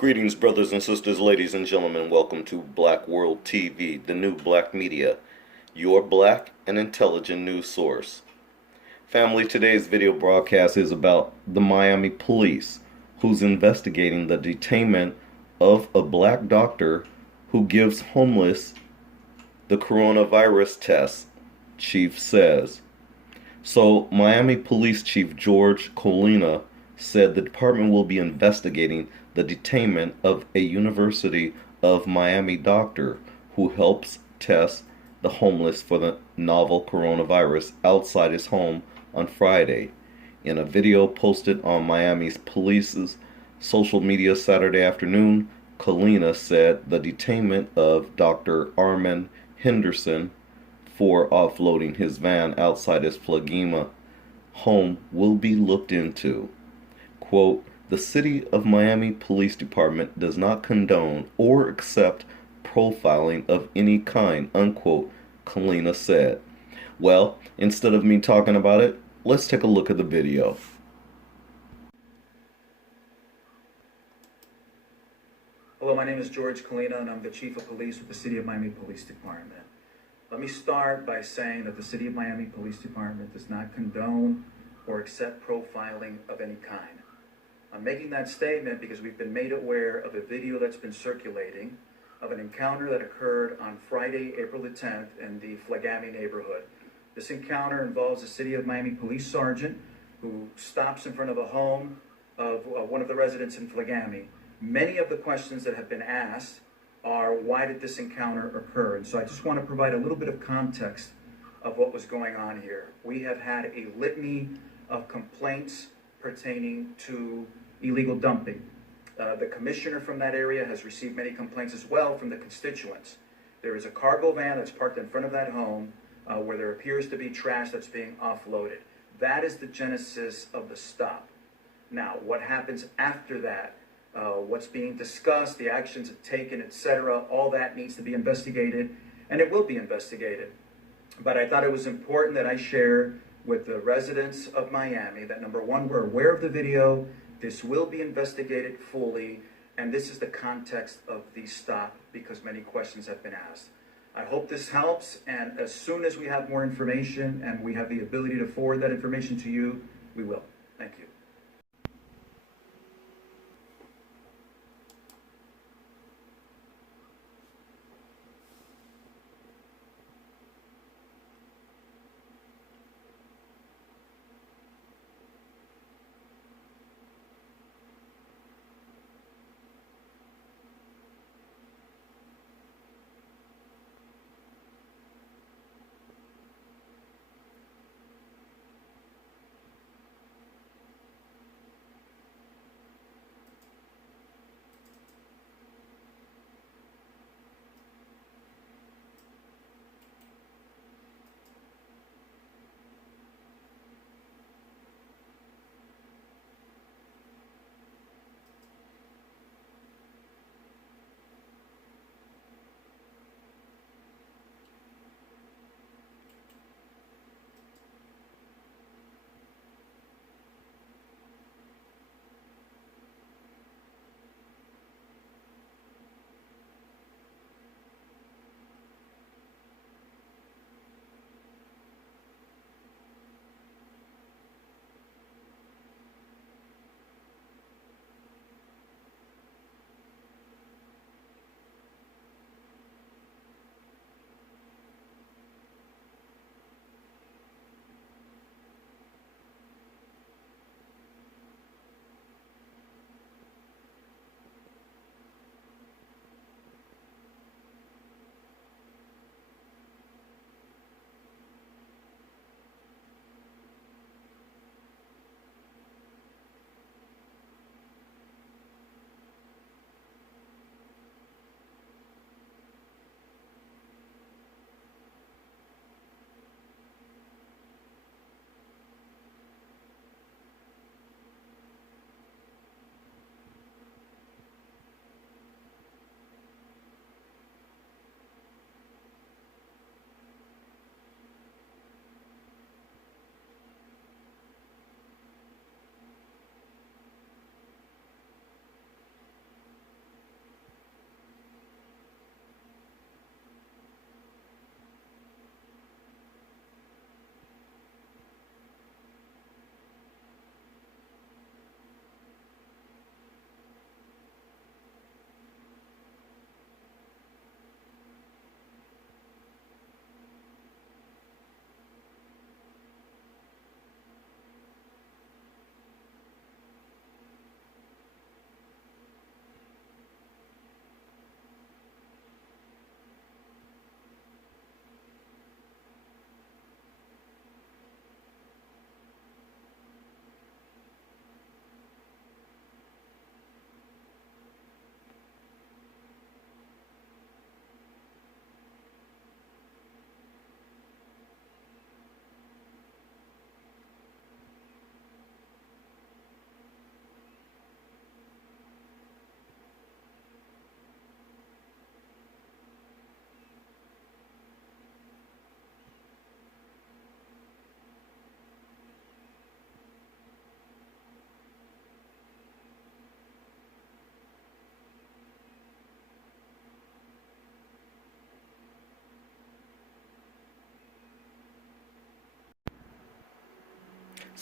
Greetings, brothers and sisters, ladies and gentlemen. Welcome to Black World TV, the new black media, your black and intelligent news source. Family, today's video broadcast is about the Miami police, who's investigating the detainment of a black doctor who gives homeless the coronavirus test, chief says. So, Miami Police Chief George Colina said the department will be investigating the detainment of a University of Miami doctor who helps test the homeless for the novel coronavirus outside his home on Friday. In a video posted on Miami's police's social media Saturday afternoon, Colina said the detainment of Dr. Armen Henderson for offloading his van outside his Flagima home will be looked into. Quote, the City of Miami Police Department does not condone or accept profiling of any kind, unquote, Colina said. Well, instead of me talking about it, let's take a look at the video. Hello, my name is George Colina, and I'm the Chief of Police with the City of Miami Police Department. Let me start by saying that the City of Miami Police Department does not condone or accept profiling of any kind. I'm making that statement because we've been made aware of a video that's been circulating of an encounter that occurred on Friday, April the 10th in the Flagami neighborhood. This encounter involves a City of Miami police sergeant who stops in front of a home of one of the residents in Flagami. Many of the questions that have been asked are, why did this encounter occur? And so I just want to provide a little bit of context of what was going on here. We have had a litany of complaints pertaining to illegal dumping. The commissioner from that area has received many complaints as well from the constituents. There is a cargo van that's parked in front of that home where there appears to be trash that's being offloaded. That is the genesis of the stop. Now, what happens after that? What's being discussed, the actions taken, etc., all that needs to be investigated, and it will be investigated. But I thought it was important that I share with the residents of Miami that, number one, we're aware of the video, this will be investigated fully, and this is the context of the stop because many questions have been asked. I hope this helps, and as soon as we have more information and we have the ability to forward that information to you, we will. Thank you.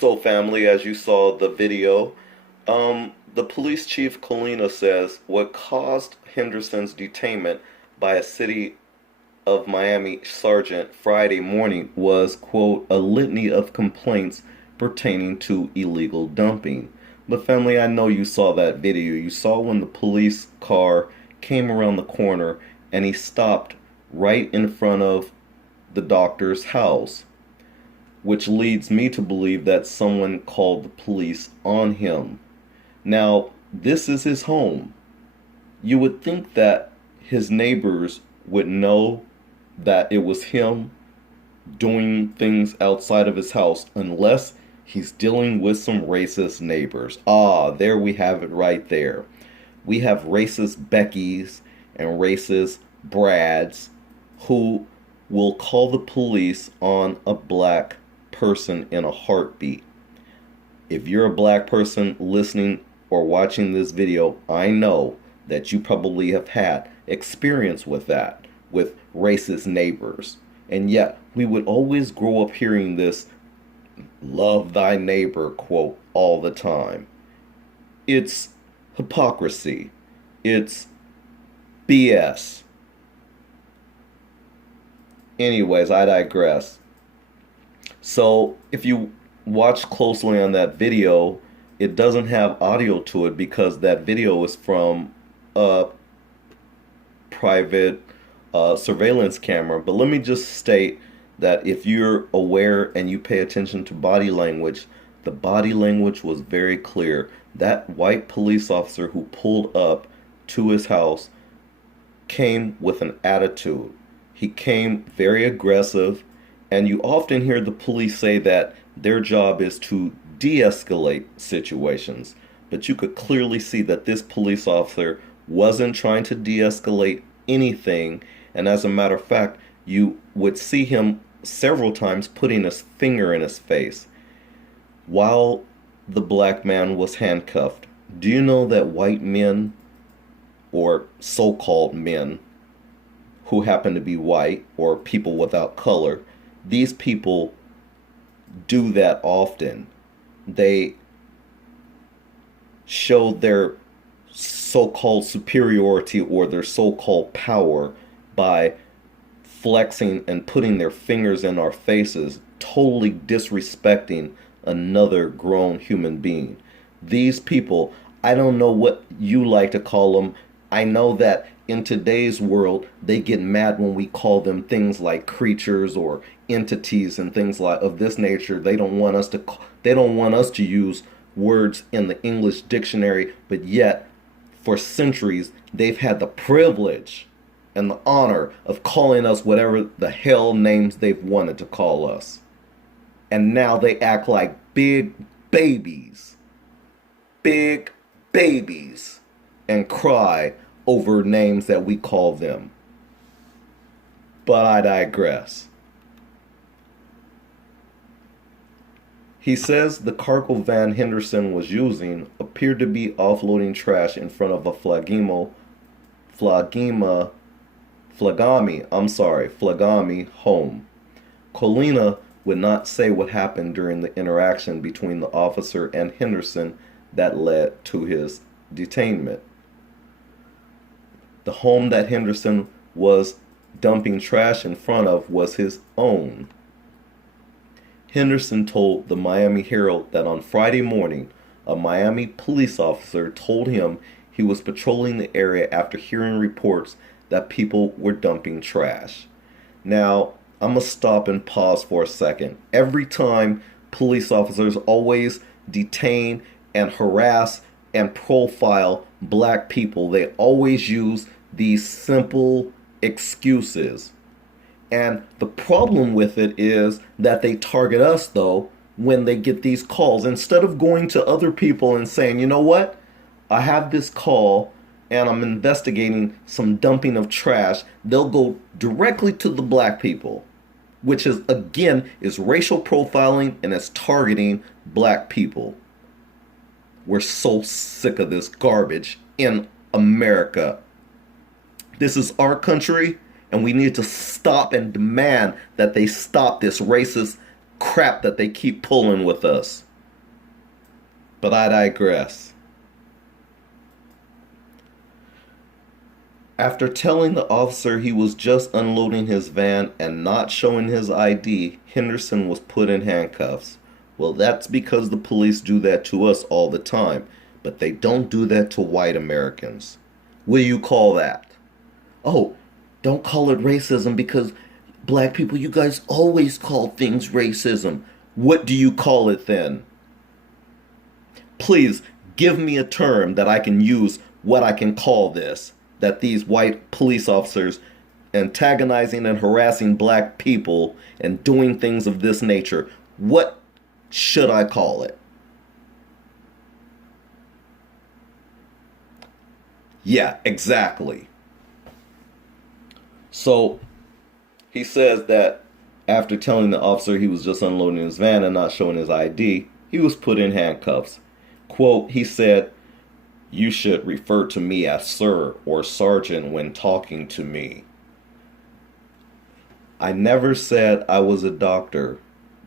So, family, as you saw the video, the police chief Colina says what caused Henderson's detainment by a city of Miami sergeant Friday morning was, quote, a litany of complaints pertaining to illegal dumping. But family, I know you saw that video. You saw when the police car came around the corner and he stopped right in front of the doctor's house, which leads me to believe that someone called the police on him. Now, this is his home. You would think that his neighbors would know that it was him doing things outside of his house, unless he's dealing with some racist neighbors. Ah, there we have it right there. We have racist Beckys and racist Brads who will call the police on a black person in a heartbeat. If you're a black person listening or watching this video, I know that you probably have had experience with that, with racist neighbors. And yet, we would always grow up hearing this love thy neighbor quote all the time. It's hypocrisy. It's BS. Anyways, I digress. So, if you watch closely on that video, it doesn't have audio to it because that video is from a private surveillance camera. But let me just state that if you're aware and you pay attention to body language, the body language was very clear. That white police officer who pulled up to his house came with an attitude. He came very aggressive, and you often hear the police say that their job is to de-escalate situations. But you could clearly see that this police officer wasn't trying to de-escalate anything, and as a matter of fact, you would see him several times putting his finger in his face while the black man was handcuffed. Do you know that white men, or so-called men, who happen to be white, or people without color, these people do that often. They show their so-called superiority or their so-called power by flexing and putting their fingers in our faces, totally disrespecting another grown human being. These people, I don't know what you like to call them. I know that in today's world, they get mad when we call them things like creatures or entities and things like of this nature. They don't want us to use words in the English dictionary, but yet for centuries they've had the privilege and the honor of calling us whatever the hell names they've wanted to call us. And now they act like big babies and cry over names that we call them. But I digress. He says the cargo van Henderson was using appeared to be offloading trash in front of a Flagami home. Colina would not say what happened during the interaction between the officer and Henderson that led to his detainment. The home that Henderson was dumping trash in front of was his own. Henderson told the Miami Herald that on Friday morning, a Miami police officer told him he was patrolling the area after hearing reports that people were dumping trash. Now, I'm going to stop and pause for a second. Every time police officers always detain and harass and profile black people, they always use these simple excuses. And the problem with it is that they target us, though, when they get these calls. Instead of going to other people and saying, you know what, I have this call and I'm investigating some dumping of trash, they'll go directly to the black people, which is, again, is racial profiling and is targeting black people. We're so sick of this garbage in America. This is our country, and we need to stop and demand that they stop this racist crap that they keep pulling with us. But I digress. After telling the officer he was just unloading his van and not showing his ID, Henderson was put in handcuffs. Well, that's because the police do that to us all the time, but they don't do that to white Americans. What do you call that? Oh, don't call it racism because black people, you guys always call things racism. What do you call it then? Please give me a term that I can use, what I can call this, that these white police officers antagonizing and harassing black people and doing things of this nature. What should I call it? Yeah, exactly. So he says that after telling the officer he was just unloading his van and not showing his ID, he was put in handcuffs. Quote, he said, "You should refer to me as sir or sergeant when talking to me. I never said I was a doctor,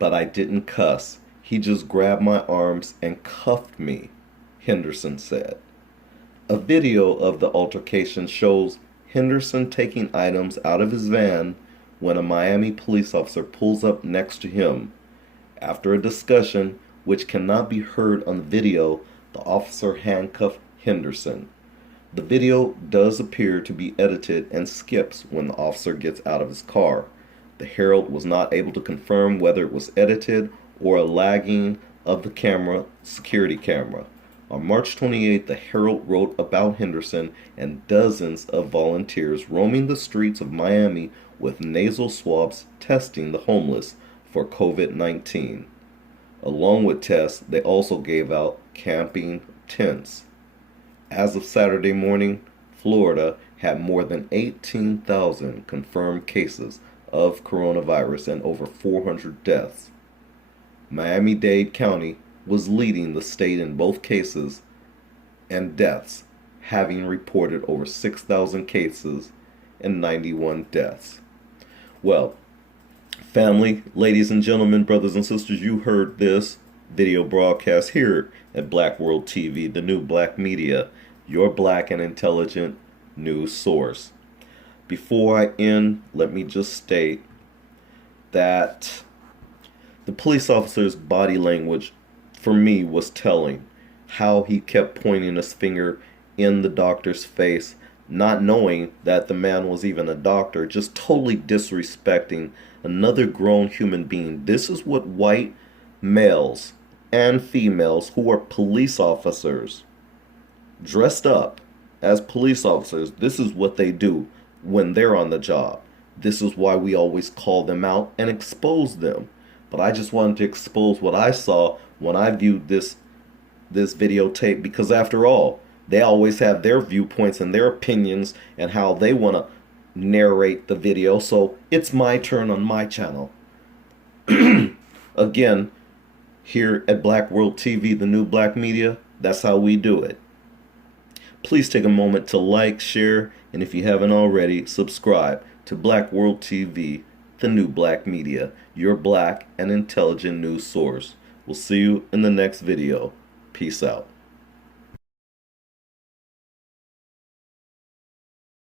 but I didn't cuss. He just grabbed my arms and cuffed me," Henderson said. A video of the altercation shows Henderson taking items out of his van when a Miami police officer pulls up next to him. After a discussion, which cannot be heard on the video, the officer handcuffed Henderson. The video does appear to be edited and skips when the officer gets out of his car. The Herald was not able to confirm whether it was edited or a lagging of the security camera. On March 28th, the Herald wrote about Henderson and dozens of volunteers roaming the streets of Miami with nasal swabs testing the homeless for COVID-19. Along with tests, they also gave out camping tents. As of Saturday morning, Florida had more than 18,000 confirmed cases of coronavirus and over 400 deaths. Miami-Dade County was leading the state in both cases and deaths, having reported over 6,000 cases and 91 deaths. Well, family, ladies and gentlemen, brothers and sisters, you heard this video broadcast here at Black World TV, the new black media, your black and intelligent news source. Before I end, let me just state that the police officer's body language for me was telling. How he kept pointing his finger in the doctor's face, not knowing that the man was even a doctor, just totally disrespecting another grown human being. This is what white males and females who are police officers, dressed up as police officers, this is what they do when they're on the job. This is why we always call them out and expose them. But I just wanted to expose what I saw when I viewed this videotape, because after all, they always have their viewpoints and their opinions and how they want to narrate the video. So it's my turn on my channel. Again, here at Black World TV, the new black media, that's how we do it. Please take a moment to like, share, and if you haven't already, subscribe to Black World TV, the new black media, your black and intelligent news source. We'll see you in the next video. Peace out.